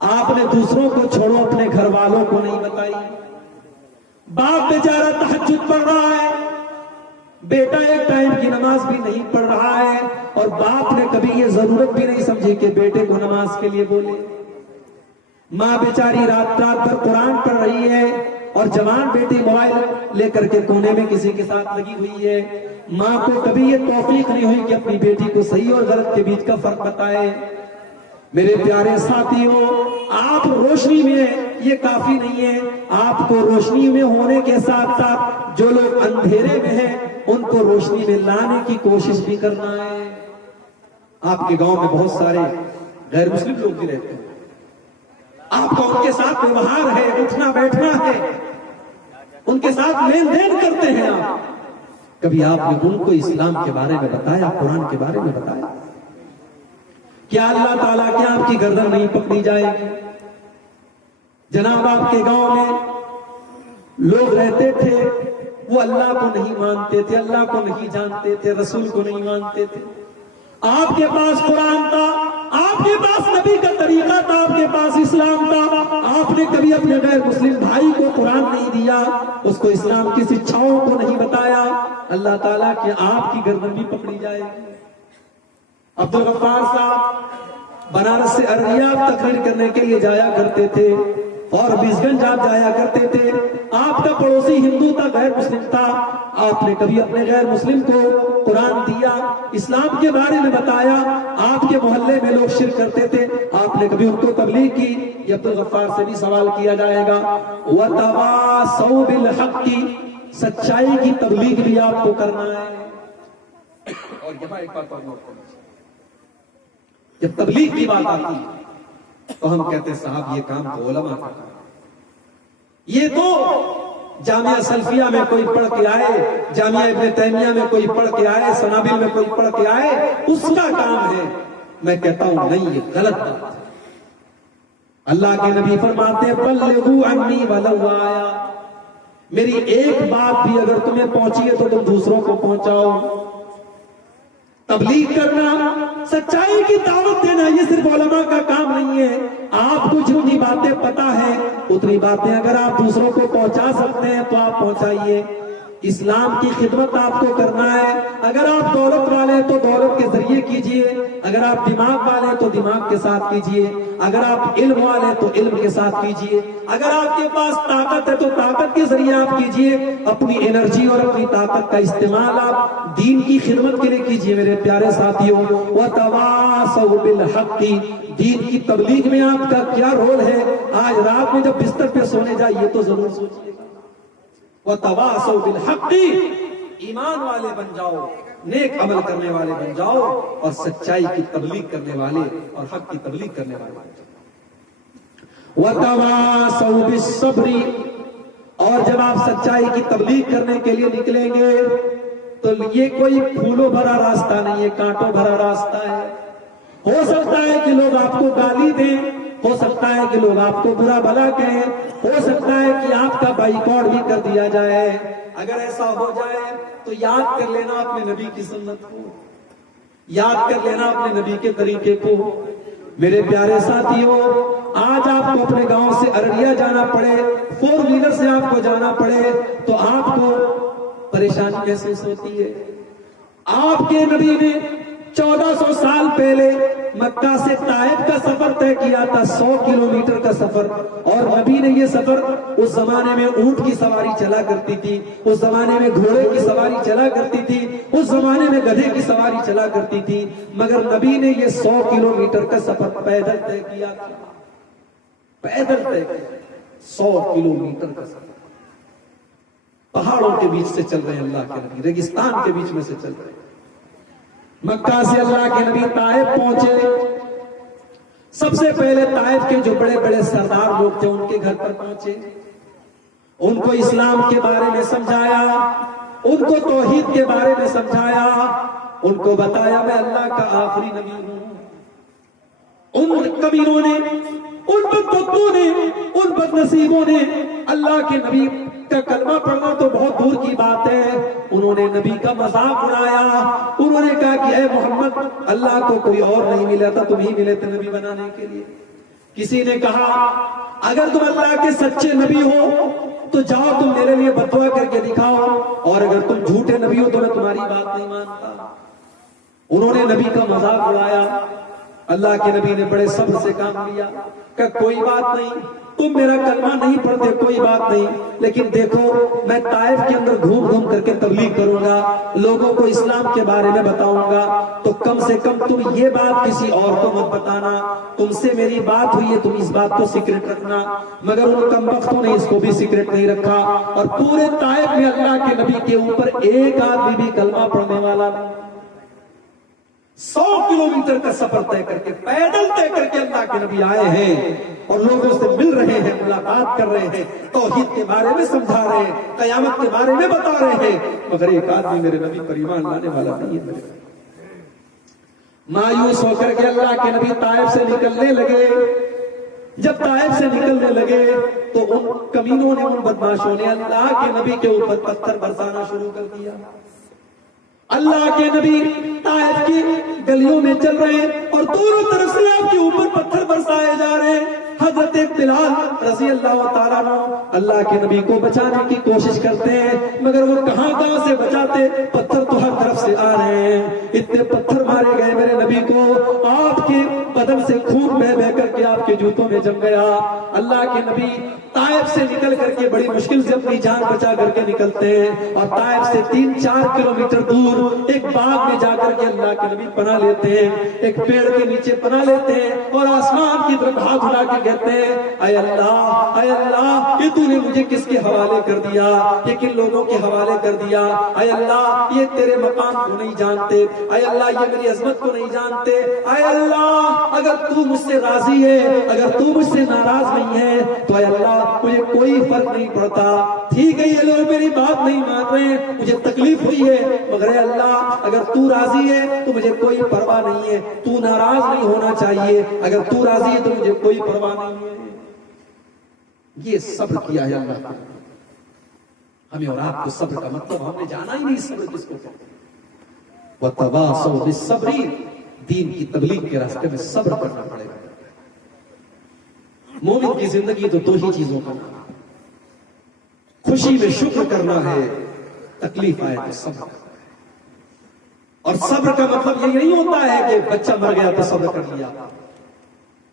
آپ نے دوسروں کو چھوڑو اپنے گھر والوں کو نہیں بتائی. باپ بیچارہ تہجد پڑھ رہا ہے, بیٹا ایک ٹائم کی نماز بھی نہیں پڑھ رہا ہے, اور باپ نے کبھی یہ ضرورت بھی نہیں سمجھی کہ بیٹے کو نماز کے لیے بولے. ماں بیچاری رات رات بھر قرآن پڑھ رہی ہے اور جوان بیٹی موبائل لے کر کے کونے میں کسی کے ساتھ لگی ہوئی ہے. ماں کو کبھی یہ توفیق نہیں ہوئی کہ اپنی بیٹی کو صحیح اور غلط کے بیچ کا فرق بتائے. میرے پیارے ساتھیوں, آپ روشنی میں یہ کافی نہیں ہے, آپ کو روشنی میں ہونے کے ساتھ ساتھ جو لوگ اندھیرے میں ہیں ان کو روشنی میں لانے کی کوشش بھی کرنا ہے. آپ کے گاؤں میں بہت سارے غیر مسلم لوگ بھی رہتے ہیں, آپ کا ان کے ساتھ ویوہار ہے, اٹھنا بیٹھنا ہے, ان کے ساتھ لین دین کرتے ہیں آپ. کبھی آپ نے ان کو اسلام کے بارے میں بتایا, قرآن کے بارے میں بتایا؟ کیا اللہ تعالیٰ کے آپ کی گردن نہیں پکڑی جائے گی؟ جناب آپ کے گاؤں میں لوگ رہتے تھے, وہ اللہ کو نہیں مانتے تھے, اللہ کو نہیں جانتے تھے, رسول کو نہیں مانتے تھے. آپ کے پاس قرآن تھا, آپ کے پاس نبی کا طریقہ تھا, آپ کے پاس اسلام تھا. آپ نے کبھی اپنے غیر مسلم بھائی کو قرآن نہیں دیا, اس کو اسلام کی شکشاؤں کو نہیں بتایا. اللہ تعالیٰ کہ آپ کی گردن بھی پکڑی جائے گی. عبدالغفار صاحب بنارس سے ارریہ تقریر کرنے کے لیے جایا کرتے تھے, اور بیسگنج آپ جایا کرتے تھے. آپ کا پڑوسی ہندو تھا, غیر مسلم تھا. آپ نے کبھی اپنے غیر مسلم کو قرآن دیا, اسلام کے بارے میں بتایا؟ آپ کے محلے میں لوگ شرک کرتے تھے, آپ نے کبھی ان کو تبلیغ کی؟ یہ عبدالغفار سے بھی سوال کیا جائے گا. وَتَوَاصَوْا بِالْحَقِّ, سچائی کی تبلیغ بھی آپ کو کرنا ہے. اور یہاں ایک بات اور جب تبلیغ کی بات آتی تو ہم کہتے ہیں صاحب یہ کام تو علماء کا, یہ تو جامعہ سلفیہ میں کوئی پڑھ کے آئے, جامعہ ابن تیمیہ میں کوئی پڑھ کے آئے, سنابل میں کوئی پڑھ کے آئے, اس کا کام ہے. میں کہتا ہوں نہیں, یہ غلط بات ہے. اللہ کے نبی فرماتے ہیں بلغوا عنی ولو آیا, میری ایک بات بھی اگر تمہیں پہنچی ہے تو تم دوسروں کو پہنچاؤ. تبلیغ کرنا, سچائی کی دعوت دینا, یہ صرف علماء کا کام نہیں ہے. آپ کو جتنی باتیں پتا ہے اتنی باتیں اگر آپ دوسروں کو پہنچا سکتے ہیں تو آپ پہنچائیے. اسلام کی خدمت آپ کو کرنا ہے. اگر آپ دولت والے ہیں تو دولت کے ذریعے کیجئے, اگر آپ دماغ والے ہیں تو دماغ کے ساتھ کیجئے, اگر آپ علم والے ہیں تو علم کے ساتھ کیجئے, اگر آپ کے پاس طاقت ہے تو طاقت کے ذریعے آپ کیجئے. اپنی انرجی اور اپنی طاقت کا استعمال آپ دین کی خدمت کے لیے کیجئے. میرے پیارے ساتھیوں, وَتَوَاصَوْا بِالْحَقِّ, دین کی تبلیغ میں آپ کا کیا رول ہے؟ آج رات میں جب بستر پہ سونے جائیے تو ضرور سوچیے گا. وَتَوَاصَوْا بِالْحَقِّ, ایمان والے بن جاؤ, نیک عمل کرنے والے بن جاؤ, اور سچائی کی تبلیغ کرنے والے اور حق کی تبلیغ کرنے والے بن جاؤ. وَتَوَاصَوْا بِالصَّبْرِ, اور جب آپ سچائی کی تبلیغ کرنے کے لیے نکلیں گے تو یہ کوئی پھولوں بھرا راستہ نہیں ہے, کانٹوں بھرا راستہ ہے. ہو سکتا ہے کہ لوگ آپ کو گالی دیں, ہو سکتا ہے کہ لوگ آپ کو برا بھلا کہیں, ہو سکتا ہے کہ آپ کا بائیکاٹ بھی کر دیا جائے. اگر ایسا ہو جائے تو یاد کر لینا اپنے نبی کی سنت کو, یاد کر لینا اپنے نبی کے طریقے کو. میرے پیارے ساتھیوں, آج آپ کو اپنے گاؤں سے ارریہ جانا پڑے, 4 ویلر سے آپ کو جانا پڑے تو آپ کو پریشانی محسوس ہوتی ہے. آپ کے نبی نے 1400 سال پہلے مکہ سے طائف کا سفر طے کیا تھا, 100 کلومیٹر کا سفر. اور نبی نے یہ سفر, اس زمانے میں اونٹ کی سواری چلا کرتی تھی, اس زمانے میں گھوڑے کی سواری چلا کرتی تھی, اس زمانے میں گدھے کی سواری چلا کرتی تھی, مگر نبی نے یہ 100 کلومیٹر کا سفر پیدل طے کیا تھا. پیدل طے کیا 100 کلومیٹر کا سفر. پہاڑوں کے بیچ سے چل رہے ہیں اللہ کے نبی, ریگستان کے بیچ میں سے چل رہے ہیں. مکہ سے اللہ کے نبی طائف پہنچے. سب سے پہلے طائف کے جو بڑے بڑے سردار لوگ تھے ان کے گھر پر پہنچے, ان کو اسلام کے بارے میں سمجھایا, ان کو توحید کے بارے میں سمجھایا, ان کو بتایا میں اللہ کا آخری نبی ہوں. ان کبیروں نے, ان بدبختوں نے, ان بدنصیبوں نے اللہ کے نبی کا کلمہ پڑھنا تو بہت دور کی بات ہے, انہوں نے نبی کا مذاق اڑایا. انہوں نے کہا کہ اے محمد, اللہ کو کوئی اور نہیں ملا تھا, تم ہی ملے تھے نبی بنانے کے لیے. کسی نے کہا اگر تم اللہ کے سچے نبی ہو تو جاؤ تم میرے لیے بددعا کر کے دکھاؤ، اور اگر تم جھوٹے نبی ہو تو میں تمہاری بات نہیں مانتا۔ انہوں نے نبی کا مذاق اڑایا۔ اللہ کے نبی نے بڑے صبر سے کام لیا، کہ کوئی بات نہیں، تم میرا کلمہ نہیں پڑھتے کوئی بات نہیں، لیکن دیکھو میں طائف کے اندر گھوم گھوم کر کے تبلیغ کروں گا، لوگوں کو اسلام کے بارے میں بتاؤں گا، تو کم سے کم تم یہ بات کسی اور کو مت بتانا، تم سے میری بات ہوئی ہے تم اس بات کو سیکرٹ رکھنا۔ مگر ان کمبختوں نے اس کو بھی سیکرٹ نہیں رکھا، اور پورے طائف میں اللہ کے نبی کے اوپر ایک آدمی بھی کلمہ پڑھنے والا نہیں۔ 100 کلومیٹر کا سفر طے کر کے، پیدل طے کر کے اللہ کے نبی آئے ہیں اور لوگوں سے مل رہے ہیں، ملاقات کر رہے ہیں، توحید کے بارے میں سمجھا رہے ہیں، قیامت کے بارے میں بتا رہے ہیں، مگر ایک آدمی میرے نبی پر ایمان لانے والا نہیں ہے۔ مایوس ہو کر کے اللہ کے نبی طائف سے نکلنے لگے۔ جب طائف سے نکلنے لگے تو ان کمینوں نے، ان بدماشوں نے اللہ کے نبی کے اوپر پتھر برسانا شروع کر دیا۔ اللہ کے نبی طائف کی گلیوں میں چل رہے ہیں اور دونوں طرف سے آپ کے اوپر پتھر برسائے جا رہے ہیں۔ حضرت بلال رضی اللہ تعالیٰ عنہ اللہ کے نبی کو بچانے کی کوشش کرتے ہیں، مگر وہ کہاں سے بچاتے، پتھر تو ہر طرف سے آ رہے ہیں۔ اتنے پتھر مارے گئے میرے نبی کو، آپ کے قدم سے خون بہ بہ کر کے آپ کے جوتوں میں جم گیا۔ اللہ کے نبی طائف سے نکل کر کے بڑی مشکل سے اپنی جان بچا کر کے نکلتے ہیں، اور طائف سے 3-4 کلومیٹر دور ایک باغ میں جا کر کے اللہ کے نبی پناہ لیتے ہیں، ایک پیڑ کے نیچے پناہ لیتے ہیں، اور آسمان کی طرف ہاتھ اٹھا کے کہتے ہیں اے اللہ یہ تو نے مجھے کس کے حوالے کر دیا، یہ کن لوگوں کے حوالے کر دیا، اے اللہ یہ تیرے مقام کو نہیں جانتے، اے اللہ یہ میری عظمت کو نہیں جانتے، اے اللہ اگر تو مجھ سے راضی ہے، اگر تو مجھ سے ناراض نہیں ہے تو اے اللہ مجھے کوئی فرق نہیں پڑتا، ٹھیک ہے یہ لوگ میری بات نہیں مان رہے ہیں، مجھے تکلیف ہوئی ہے، مگر اے اللہ اگر تو راضی ہے تو مجھے کوئی پرواہ نہیں ہے، تو ناراض نہیں ہونا چاہیے، اگر تو راضی ہے تو مجھے کوئی پرواہ نہیں ہے۔ یہ صبر کیا ہے اللہ نے ہمیں اور آپ کو۔ صبر کا مطلب ہم نے جانا ہی نہیں صبر کس کو کہتے ہیں۔ وَتَوَاصَوْا بِالصَّبْرِ، دین کی تبلیغ کے راستے میں صبر کرنا پڑے گا۔ مومن کی زندگی تو 2 ہی چیزوں کا نام ہے، خوشی میں شکر کرنا ہے، تکلیف آئے تو صبر کرنا ہے۔ اور صبر کا مطلب یہ نہیں ہوتا ہے کہ بچہ مر گیا تو صبر کر لیا،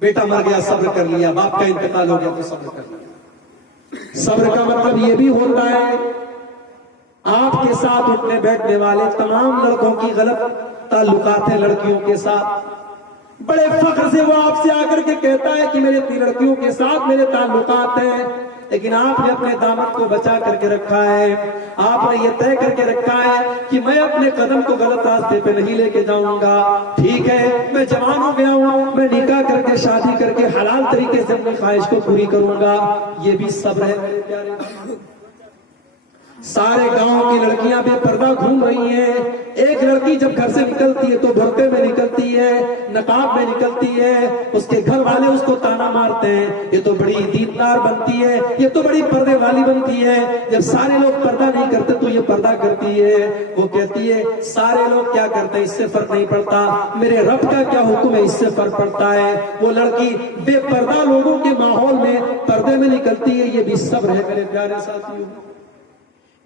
بیٹا مر گیا صبر کر لیا، باپ کا انتقال ہو گیا تو صبر کر لیا۔ صبر کا مطلب یہ بھی ہوتا ہے آپ کے ساتھ اٹھنے بیٹھنے والے تمام لڑکوں کی غلط تعلقات ہیں لڑکیوں کے ساتھ، بڑے فخر سے وہ آپ سے آ کر کے کہتا ہے کہ میرے اتنی لڑکیوں کے ساتھ میرے تعلقات ہیں، لیکن آپ نے اپنے دامن کو بچا کر کے رکھا ہے، آپ نے یہ طے کر کے رکھا ہے کہ میں اپنے قدم کو غلط راستے پہ نہیں لے کے جاؤں گا، ٹھیک ہے میں جوان ہو گیا ہوں، میں نکاح کر کے شادی کر کے حلال طریقے سے اپنی خواہش کو پوری کروں گا۔ یہ بھی صبر ہے میرے پیارے۔ سارے گاؤں کی لڑکیاں بے پردہ گھوم رہی ہیں، ایک لڑکی جب گھر سے نکلتی ہے تو برقعے میں نکلتی ہے، نقاب میں نکلتی ہے، اس کے گھر والے اس کو تانا مارتے ہیں یہ تو بڑی دیندار بنتی ہے، یہ تو بڑی پردے والی بنتی ہے، جب سارے لوگ پردہ نہیں کرتے تو یہ پردہ کرتی ہے۔ وہ کہتی ہے سارے لوگ کیا کرتے ہیں اس سے فرق نہیں پڑتا، میرے رب کا کیا حکم ہے اس سے فرق پڑتا ہے۔ وہ لڑکی بے پردہ لوگوں کے ماحول میں پردے میں نکلتی ہے، یہ بھی صبر ہے میرے پیارے ساتھیوں۔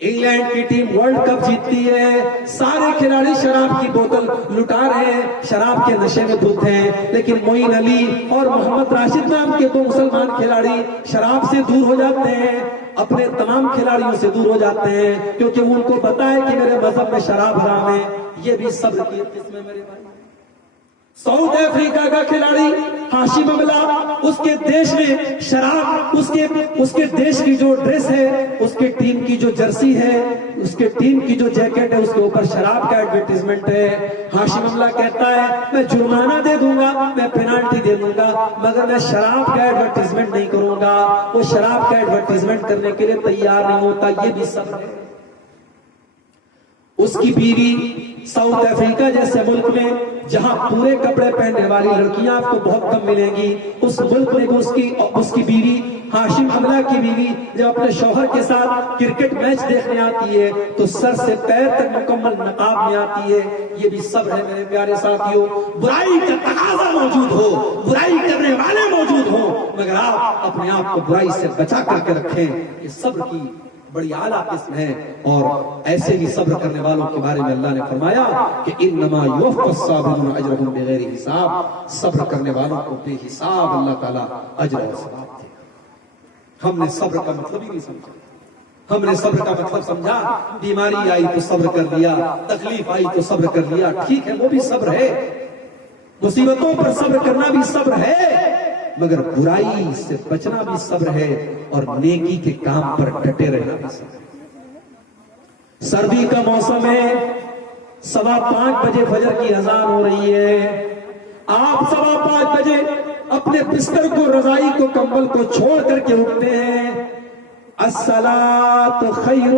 انگلینڈ کی ٹیم ورلڈ کپ جیتتی ہے، سارے کھلاڑی شراب کی بوتل لٹا رہے ہیں، شراب کے نشے میں دھت ہیں، لیکن معین علی اور محمد راشد نام کے 2 مسلمان کھلاڑی شراب سے دور ہو جاتے ہیں، اپنے تمام کھلاڑیوں سے دور ہو جاتے ہیں، کیونکہ ان کو پتا ہے کہ میرے مذہب میں شراب حرام ہے۔ یہ بھی صبر کی قسم ہے میرے بھائی۔ ساؤتھ افریقہ کا کھلاڑی ہاشم املہ، اس کے دیش میں شراب، اس کے دیش کی جو ڈریس ہے، اس کے ٹیم کی جو جرسی ہے، اس کے ٹیم کی جو جیکٹ ہے، اس کے اوپر شراب کا ایڈورٹائزمنٹ ہے۔ ہاشم املہ کہتا ہے میں جرمانہ دے دوں گا، میں پینالٹی دے دوں گا، مگر میں شراب کا ایڈورٹائزمنٹ نہیں کروں گا۔ وہ شراب کا ایڈورٹائزمنٹ کرنے کے لیے تیار نہیں ہوتا۔ یہ بھی صبر ہے۔ اس کی بیوی ساؤتھ افریقہ جیسے ملک میں جہاں پورے کپڑے پہننے والی لڑکیاں آپ کو بہت کم ملیں گی، اس ملک میں اس کی بیوی ہاشم حملہ کی بیوی جب اپنے شوہر کے ساتھ کرکٹ میچ دیکھنے آتی ہے تو سر سے پیر تک مکمل نقاب میں آتی ہے. یہ بھی صبر ہے میرے پیارے ساتھیوں. برائی کا تقاضا موجود ہو، برائی کرنے والے موجود ہوں، مگر آپ اپنے آپ کو برائی سے بچا کر کے رکھیں. یہ صبر کی بڑی اعلیٰ قسم ہے. اور ایسے ہی صبر کرنے والوں کے بارے میں اللہ نے فرمایا کہ انما یوفی الصابرون اجرهم بغیر حساب. صبر کرنے والوں کو بے حساب اللہ تعالیٰ اجر اور ثواب دے. ہم نے صبر کا مطلب ہی نہیں سمجھا. ہم نے صبر کا مطلب سمجھا بیماری آئی تو صبر کر لیا، تکلیف آئی تو صبر کر لیا. ٹھیک ہے، وہ بھی صبر ہے، مصیبتوں پر صبر کرنا بھی صبر ہے، مگر برائی سے بچنا بھی صبر ہے، اور نیکی کے کام پر ڈٹے رہنا بھی صبر ہے. سردی کا موسم ہے، 5:15 بجے فجر کی اذان ہو رہی ہے. آپ 5:15 بجے اپنے بستر کو، رضائی کو، کمبل کو چھوڑ کر کے اٹھتے ہیں. الصلاۃ خیر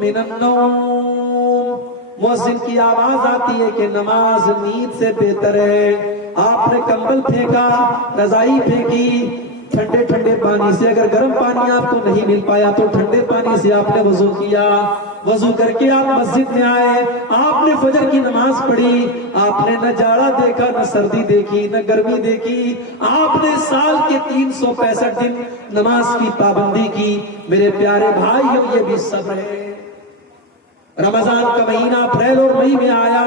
من النوم. مؤذن کی آواز آتی ہے کہ نماز نیند سے بہتر ہے. آپ نے کمبل پھینکا، رضائی پھینکی، ٹھنڈے ٹھنڈے پانی سے، اگر گرم پانی آپ کو نہیں مل پایا تو ٹھنڈے پانی سے آپ نے وضو کیا. وضو کر کے آپ مسجد میں آئے، آپ نے فجر کی نماز پڑھی. آپ نے نہ جاڑا دیکھا، نہ سردی دیکھی، نہ گرمی دیکھی. آپ نے سال کے 365 دن نماز کی پابندی کی. میرے پیارے بھائیوں، یہ بھی صبر ہے. رمضان کا مہینہ اپریل اور مئی میں آیا،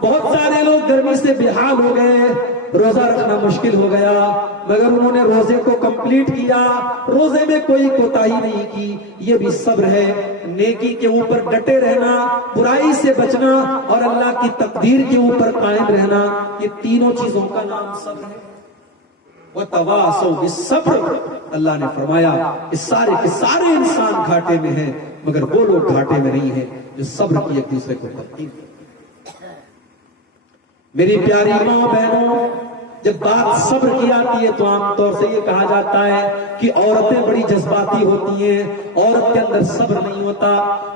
بہت سارے لوگ گرمی سے بے حال ہو گئے، روزہ رکھنا مشکل ہو گیا، مگر انہوں نے روزے کو کمپلیٹ کیا. روزے میں کوئی کوتاہی نہیں کی. یہ بھی صبر ہے. نیکی کے اوپر ڈٹے رہنا، برائی سے بچنا، اور اللہ کی تقدیر کے اوپر قائم رہنا، یہ تینوں چیزوں کا نام صبر ہے. وَتَوَاصَوْا بِالصَّبْرِ. اللہ نے فرمایا کہ سارے کے سارے انسان گھاٹے میں ہیں، مگر وہ لوگ گھاٹے میں نہیں ہیں جو صبر کی ایک دوسرے کو تلقین کرتے. میری پیاری ماں بہنوں، جب بات صبر کی آتی ہے تو عام طور سے یہ کہا جاتا ہے کہ عورتیں بڑی جذباتی ہوتی ہیں، عورت کے اندر صبر نہیں ہوتا.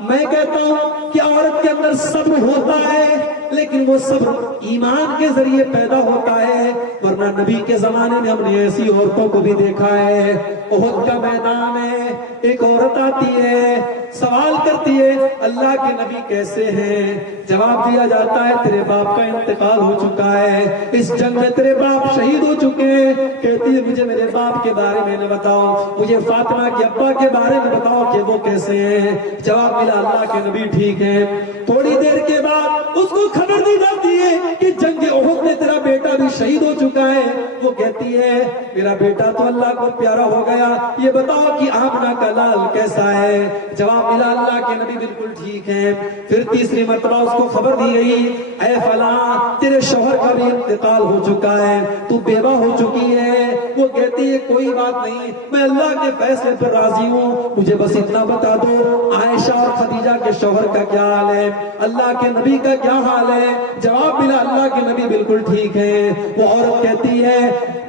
میں کہتا ہوں کہ عورت کے اندر صبر ہوتا ہے، لیکن وہ صبر ایمان کے ذریعے پیدا ہوتا ہے. ورنہ نبی کے زمانے میں ہم نے ایسی عورتوں کو بھی دیکھا ہے. احد کا میدان ہے، ایک عورت آتی ہے، سوال کرتی ہے اللہ کے نبی کیسے ہیں؟ جواب دیا جاتا ہے تیرے باپ کا انتقال ہو چکا ہے، اس جنگ میں تیرے باپ شہید ہو چکے ہیں. کہتی ہے مجھے میرے باپ کے بارے میں نہ بتاؤ، مجھے فاطمہ کے ابا کے بارے میں بتاؤ کہ وہ کیسے ہیں. جواب ملا اللہ کے نبی ٹھیک ہیں. تھوڑی دیر کے بعد اس کو خبر دی جاتی ہے کہ جنگ احد میں تیرا بیٹا بھی شہید ہو چکا ہے. وہ کہتی ہے میرا بیٹا تو اللہ کو پیارا ہو گیا، یہ بتاؤ کہ آمنہ کا لال کیسا ہے؟ جواب ملا اللہ کے نبی بالکل ٹھیک ہیں. پھر تیسری مرتبہ اس کو خبر دی گئی اے فلاں تیرے شوہر کا بھی انتقال ہو چکا ہے، تو بیوہ ہو چکی ہے. وہ کہتی ہے کوئی بات نہیں، میں اللہ کے فیصلے پر راضی ہوں، مجھے بس اتنا بتا دو عائشہ اور خدیجہ کے شوہر کا کیا حال ہے، اللہ کے نبی کا کیا حال ہے؟ جواب ملا اللہ کے نبی بالکل ٹھیک ہیں. وہ عورت کہتی ہے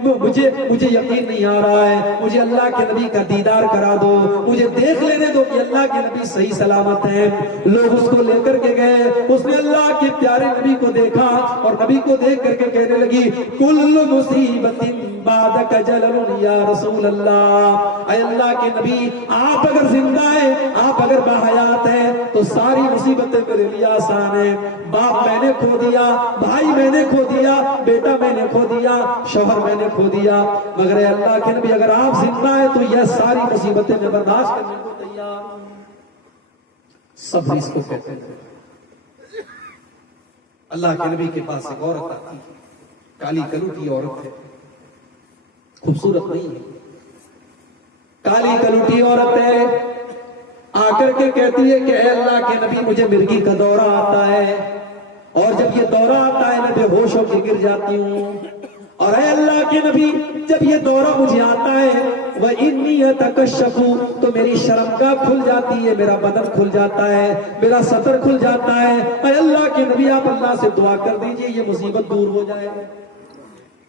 مجھے یقین نہیں آ رہا ہے، مجھے اللہ کے نبی کا دیدار کرا دو، مجھے دیکھ لینے دو کہ اللہ کے نبی صحیح سلامت ہیں. لوگ اس کو لے کر کے گئے، اس نے اللہ کے پیارے نبی کو دیکھا اور نبی کو دیکھ کر کے کہنے لگی کل مصیبت بعدک جلل یا رسول اللہ. اے اللہ کے نبی آپ اگر زندہ ہیں، آپ اگر باحیات ہیں تو ساری مصیبتیں میرے لیے آسان ہیں. باپ میں نے کھو دیا، بھائی میں نے کھو دیا، بیٹا میں نے کھو دیا، شوہر میں نے کھو دیا، مگر اے اللہ کے نبی اگر آپ زندہ ہیں تو یہ ساری مصیبتیں میں برداشت کرنے کو تیار ہوں. صبر اس کو کہتے ہیں. اللہ کے نبی کے پاس ایک عورت آتی ہے، کالی کلوٹی عورت ہے، خوبصورت نہیں ہے، کالی کلوٹی عورت ہے. آ کر کے کہتی ہے کہ اے اللہ کے نبی مجھے مرگی کا دورہ آتا ہے، اور جب یہ دورہ آتا ہے میں بے ہوش ہو کے گر جاتی ہوں، اور اے اللہ کے نبی جب یہ دورہ مجھے آتا ہے وَإِنِّي أَتَكَشَّفُ تو میری شرمگاہ کھل جاتی ہے، میرا بدن کھل جاتا ہے، میرا سطر کھل جاتا ہے. اے اللہ کے نبی آپ اللہ سے دعا کر دیجئے یہ مصیبت دور ہو جائے.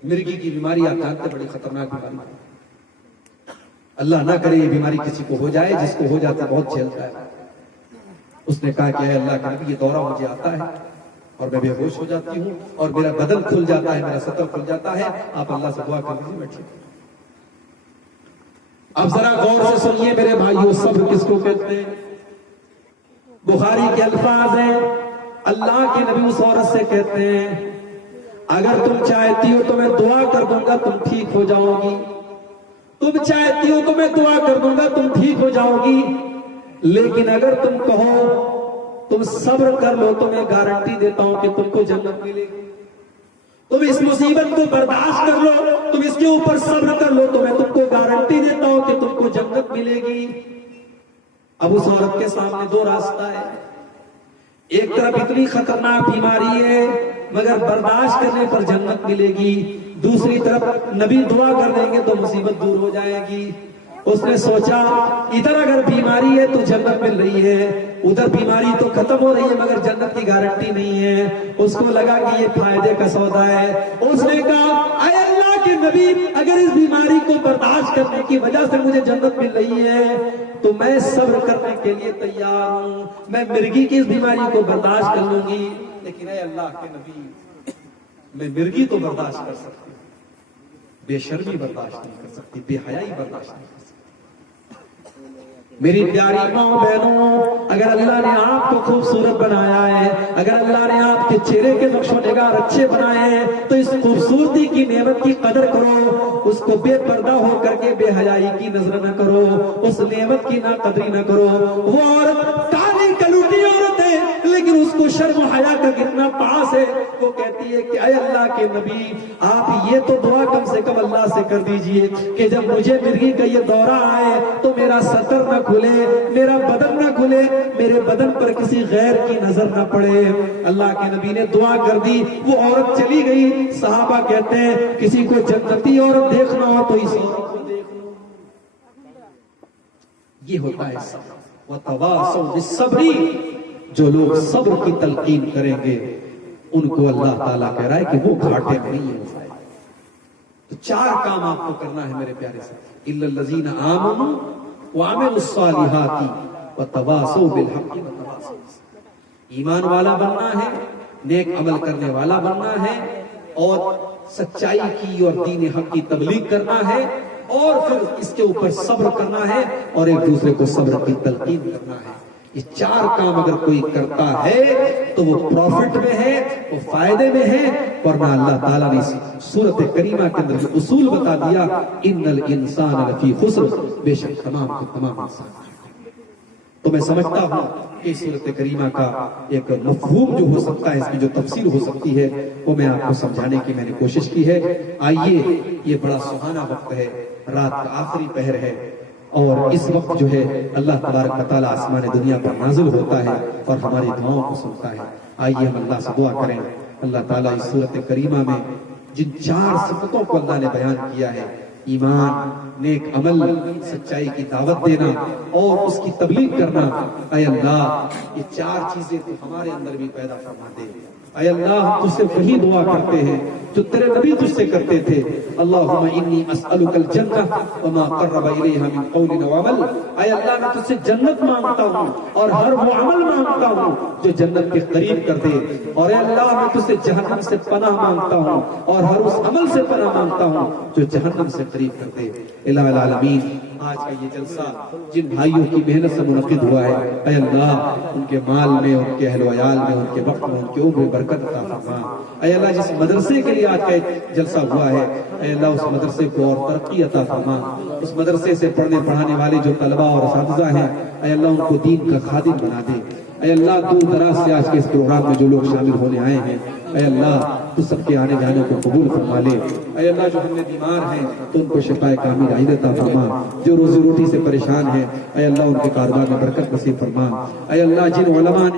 مرگی کی بیماری آپ جانتے بڑی خطرناک بیماری ہے، اللہ نہ کرے یہ بیماری کسی کو ہو جائے، جس کو ہو جاتا ہے بہت جھیلتا ہے. اس نے کہا کہ اے اللہ کے نبی یہ دورہ مجھے آتا ہے اور میں بے ہوش ہو جاتی ہوں اور میرا بدن کھل جاتا ہے، میرا سطر کھل جاتا ہے، آپ اللہ سے دعا کر لیجیے میں ٹھیک ہوں۔ اب ذرا غور سے سنیے میرے بھائیوں، صبر کس کو کہتے ہیں؟ بخاری کے الفاظ ہیں، اللہ کے نبی اس عورت سے کہتے ہیں اگر تم چاہتی ہو تو میں دعا کر دوں گا تم ٹھیک ہو جاؤ گی، تم چاہتی ہو تو میں دعا کر دوں گا تم ٹھیک ہو جاؤ گی، لیکن اگر تم کہو تم صبر کر لو تو میں گارنٹی دیتا ہوں کہ تم کو جنت ملے گی، تم اس مصیبت کو برداشت کر لو، تم اس کے اوپر صبر کر لو تو میں تم کو گارنٹی دیتا ہوں کہ تم کو جنت ملے گی۔ اب اس عورت کے سامنے دو راستہ ہے، ایک طرف اتنی خطرناک بیماری ہے مگر برداشت کرنے پر جنت ملے گی، دوسری طرف نبی دعا کر دیں گے تو مصیبت دور ہو جائے گی۔ اس نے سوچا ادھر اگر بیماری ہے تو جنت مل رہی ہے، ادھر بیماری تو ختم ہو رہی ہے مگر جنت کی گارنٹی نہیں ہے۔ اس کو لگا کہ یہ فائدے کا سودا ہے، اس نے کہا اے اللہ کے نبی اگر اس بیماری کو برداشت کرنے کی وجہ سے مجھے جنت مل رہی ہے تو میں صبر کرنے کے لیے تیار ہوں، میں مرگی کی اس بیماری کو برداشت کر لوں گی، لیکن اے اللہ کے نبی میں مرگی تو برداشت کر سکتی ہوں، بے شرمی برداشت نہیں کر سکتی، بے حیائی برداشت نہیں کر سکتی۔ میری پیاری ماں بہنوں، اگر اللہ نے آپ کو خوبصورت بنایا ہے، اگر اللہ نے آپ کے چہرے کے نقش و نگار اچھے بنائے ہیں تو اس خوبصورتی کی نعمت کی قدر کرو، اس کو بے پردہ ہو کر کے بے حیائی کی نظر نہ کرو، اس نعمت کی ناقدری نہ کرو۔ وہ عورت کالی کلوٹی عورت ہے لیکن اس کو شرم و حیا کا کتنا پاس ہے، وہ کہتی ہے کہ اے اللہ کے نبی آپ یہ تو دعا کم سے کم اللہ سے کر دیجئے کہ جب مجھے مرگی کا یہ دورہ آئے تو میرا سطر نہ کھلے، میرا بدن نہ کھلے، میرے بدن پر کسی غیر کی نظر نہ پڑے۔ اللہ کے نبی نے دعا کر دی، وہ عورت چلی گئی۔ صحابہ کہتے ہیں کسی کو جنتی عورت دیکھنا ہو تو اس عورت کو دیکھ لو۔ یہ ہوتا ہے صبر۔ وَتَوَاصَوْا بِالصَّبْرِ، جو لوگ صبر کی تلقین کریں گے ان کو اللہ تعالیٰ کہہ رہا ہے کہ وہ گھاٹے نہیں ہیں۔ تو چار کام آپ کو کرنا ہے میرے پیارے سے، إِلَّا الَّذِينَ آمَنُوا وَعَمِلُوا الصَّالِحَاتِ وَتَوَاصَوْا بِالْحَقِّ وَتَوَاصَوْا بِالصَّبْرِ۔ ایمان والا بننا ہے، نیک عمل کرنے والا بننا ہے، اور سچائی کی اور دین حق کی تبلیغ کرنا ہے، اور پھر اس کے اوپر صبر کرنا ہے اور ایک دوسرے کو صبر کی تلقین کرنا ہے۔ یہ چار کام اگر کوئی کرتا ہے تو وہ پروفٹ میں ہے، وہ فائدے میں ہے، ورنہ اللہ تعالیٰ نے سورۃ کریمہ کے اندر یہ اصول بتا دیا ان الانسان لفی خسر، بے شک تمام کے تمام انسان۔ تو میں سمجھتا ہوں کہ سورۃ کریمہ کا ایک مفہوم جو ہو سکتا ہے، اس کی جو تفسیر ہو سکتی ہے وہ میں آپ کو سمجھانے کی میں نے کوشش کی ہے۔ آئیے، یہ بڑا سہانا وقت ہے، رات کا آخری پہر ہے، اور اس وقت جو ہے اللہ تبارک و تعالیٰ آسمان دنیا پر نازل ہوتا ہے اور ہماری دعاؤں کو سنتا ہے۔ آئیے ہم اللہ سے دعا کریں، اللہ تعالیٰ اس سورۃ کریمہ میں جن چار صفتوں کو اللہ نے بیان کیا ہے، ایمان، نیک عمل، سچائی کی دعوت دینا اور اس کی تبلیغ کرنا، اے اللہ یہ چار چیزیں تو ہمارے اندر بھی پیدا فرما دے۔ اے اللہ ہم تجھ سے وہی دعا کرتے ہیں جو تیرے نبی تجھ سے کرتے تھے، اللہم انی اسألک الجنہ وما قرب الیہا من قول وعمل۔ اے اللہ میں تجھ سے جنت مانگتا ہوں اور ہر وہ عمل مانگتا ہوں جو جنت کے قریب کر دے، اور اے اللہ میں تجھ سے جہنم سے پناہ مانگتا ہوں اور ہر اس عمل سے پناہ مانگتا ہوں جو جہنم سے قریب کر دے۔ الہ العالمین، آج کا یہ جلسہ جن بھائیوں کی محنت سے منعقد ہوا ہے، اے اللہ ان کے مال میں، ان کے اہل و عیال میں، ان کے وقت میں، ان کے عمر برکت عطا فرما۔ اے اللہ جس مدرسے کے لیے آج کا جلسہ ہوا ہے، اے اللہ اس مدرسے کو اور ترقی عطا فرما۔ اس مدرسے سے پڑھنے پڑھانے والے جو طلبہ اور اساتذہ ہیں، اے اللہ ان کو دین کا خادم بنا دے۔ اے اللہ دور دراز سے آج کے اس پروگرام میں جو لوگ شامل ہونے آئے ہیں، اے اللہ تو سب کے آنے جانے کو قبول فرما لے۔ اے اللہ جو ہم میں بیمار ہیں تو ان کو شفا کامل عاجل عطا فرما، جو روزی روٹی سے پریشان ہیں اے اللہ ان کے کاروبار میں برکت نصیب فرما۔ اے اللہ جن علماء